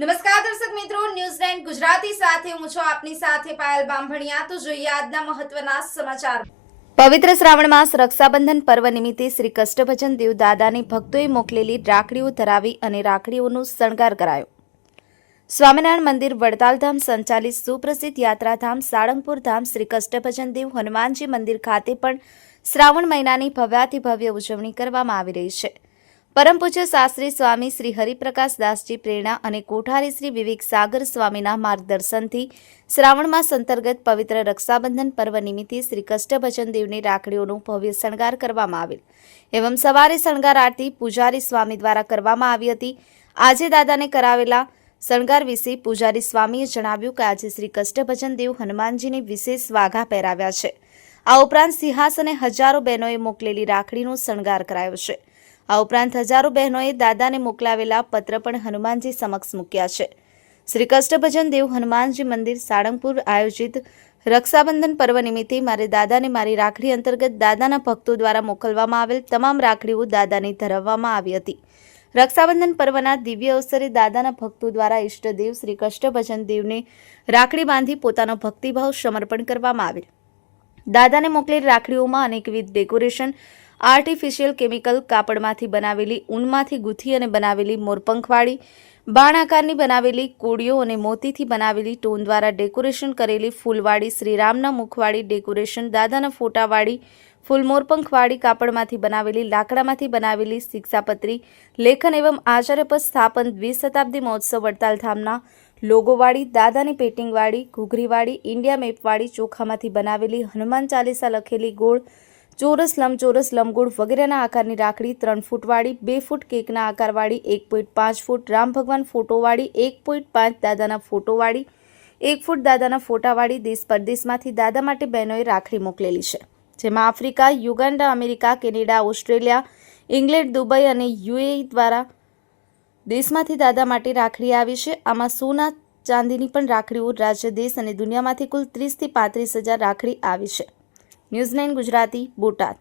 નમસ્કાર દર્શક મિત્રો, ન્યૂઝ નાઇન ગુજરાતી સાથે હું છું આપની સાથે પાયલ બામભણિયા તો જોઈએ આજના મહત્વના સમાચાર. પવિત્ર શ્રાવણ માસ રક્ષાબંધન પર્વ નિમિત્તે શ્રી કષ્ટભજન દેવ દાદાની ભક્તોએ મોકલેલી રાખડીઓ ધરાવી અને રાખડીઓનો શણગાર કરાયો. સ્વામિનારાયણ મંદિર, વડતાલધામ, સંચાલિત સુપ્રસિદ્ધ યાત્રાધામ, સાળંગપુર ધામ, શ્રી કષ્ટભજન દેવ હનુમાનજી મંદિર ખાતે પણ શ્રાવણ મહિનાની ભવ્યાથી ભવ્ય ઉજવણી કરવામાં આવી રહી છે. પરમ શાસ્ત્રી સ્વામી શ્રી હરિપ્રકાશ દાસજી પ્રેરણા અને કોઠારી શ્રી વિવેક સાગર સ્વામીના માર્ગદર્શનથી શ્રાવણ માસ અંતર્ગત પવિત્ર રક્ષાબંધન પર્વ નિમિત્તે શ્રી કષ્ટભજન દેવની રાખડીઓનું ભવ્ય શણગાર કરવામાં આવેલ. એવમ સવારે શણગાર આરતી પૂજારી સ્વામી દ્વારા કરવામાં આવી હતી. આજે દાદાને કરાવેલા શણગાર વિશે પૂજારી સ્વામીએ જણાવ્યું કે આજે શ્રી કષ્ટભજન દેવ હનુમાનજીને વિશેષ વાઘા પહેરાવ્યા છે. આ ઉપરાંત સિંહાસને હજારો બહેનોએ મોકલેલી રાખડીનો શણગાર કરાયો છે. આ ઉપરાંત હજારો બહેનોએ દાદાને મોકલાવેલા પત્ર પણ હનુમાનજી સમક્ષ મૂક્યા છે. શ્રી કષ્ટભજન દેવ હનુમાનજી મંદિર સાળંગપુર આયોજિત રક્ષાબંધન પર્વ નિમિત્તે મારે દાદાને મારી રાખડી અંતર્ગત દાદાના ભક્તો દ્વારા મોકલવામાં આવેલ તમામ રાખડીઓ દાદાને ધરાવવામાં આવી હતી. રક્ષાબંધન પર્વના દિવ્ય અવસરે દાદાના ભક્તો દ્વારા ઈષ્ટદેવ શ્રી કષ્ટભજન દેવને રાખડી બાંધી પોતાનો ભક્તિભાવ સમર્પણ કરવામાં આવેલ. દાદાને મોકલેલ રાખડીઓમાં અનેકવિધ ડેકોરેશન આર્ટિફિશિયલ કેમિકલ કાપડમાંથી બનાવેલી ઊનમાંથી ગૂંથી અને બનાવેલી મોરપંખવાળી બાણ આકારની બનાવેલી કોડીઓ અને મોતીથી બનાવેલી ટોન દ્વારા ડેકોરેશન કરેલી ફૂલવાળી, શ્રીરામના મુખવાળી ડેકોરેશન, દાદાના ફોટાવાળી ફૂલ મોરપંખવાળી કાપડમાંથી બનાવેલી, લાકડામાંથી બનાવેલી શિક્ષાપત્રી, લેખન એવં આચાર્ય પર સ્થાપન દ્વિશતાબ્દી મહોત્સવ વડતાલ ધામના લોગોવાળી, દાદાની પેટિંગવાળી, ઘૂઘરીવાળી, ઇન્ડિયા મેપવાળી ચોખામાંથી બનાવેલી હનુમાન ચાલીસા લખેલી ગોળ ચોરસ લંબચોરસ લંબગોળ વગેરેના આકારની રાખડી, ત્રણ ફૂટવાળી, બે ફૂટ કેકના આકારવાળી, એક પોઈન્ટ પાંચ ફૂટ રામ ભગવાન ફોટોવાળી, એક પોઈન્ટ પાંચ દાદાના ફોટોવાળી, એક ફૂટ દાદાના ફોટાવાળી દેશ પરદેશમાંથી દાદા માટે બહેનોએ રાખડી મોકલેલી છે. જેમાં Africa, Uganda, America, Canada, Australia, England, Dubai અને યુએઈ દ્વારા દેશમાંથી દાદા માટે રાખડી આવી છે. આમાં સોના, ચાંદીની પણ રાખડીઓ રાજ્ય, દેશ અને દુનિયામાંથી કુલ ત્રીસથી પાંત્રીસ હજાર રાખડી આવી છે. News nine Gujarati Botad.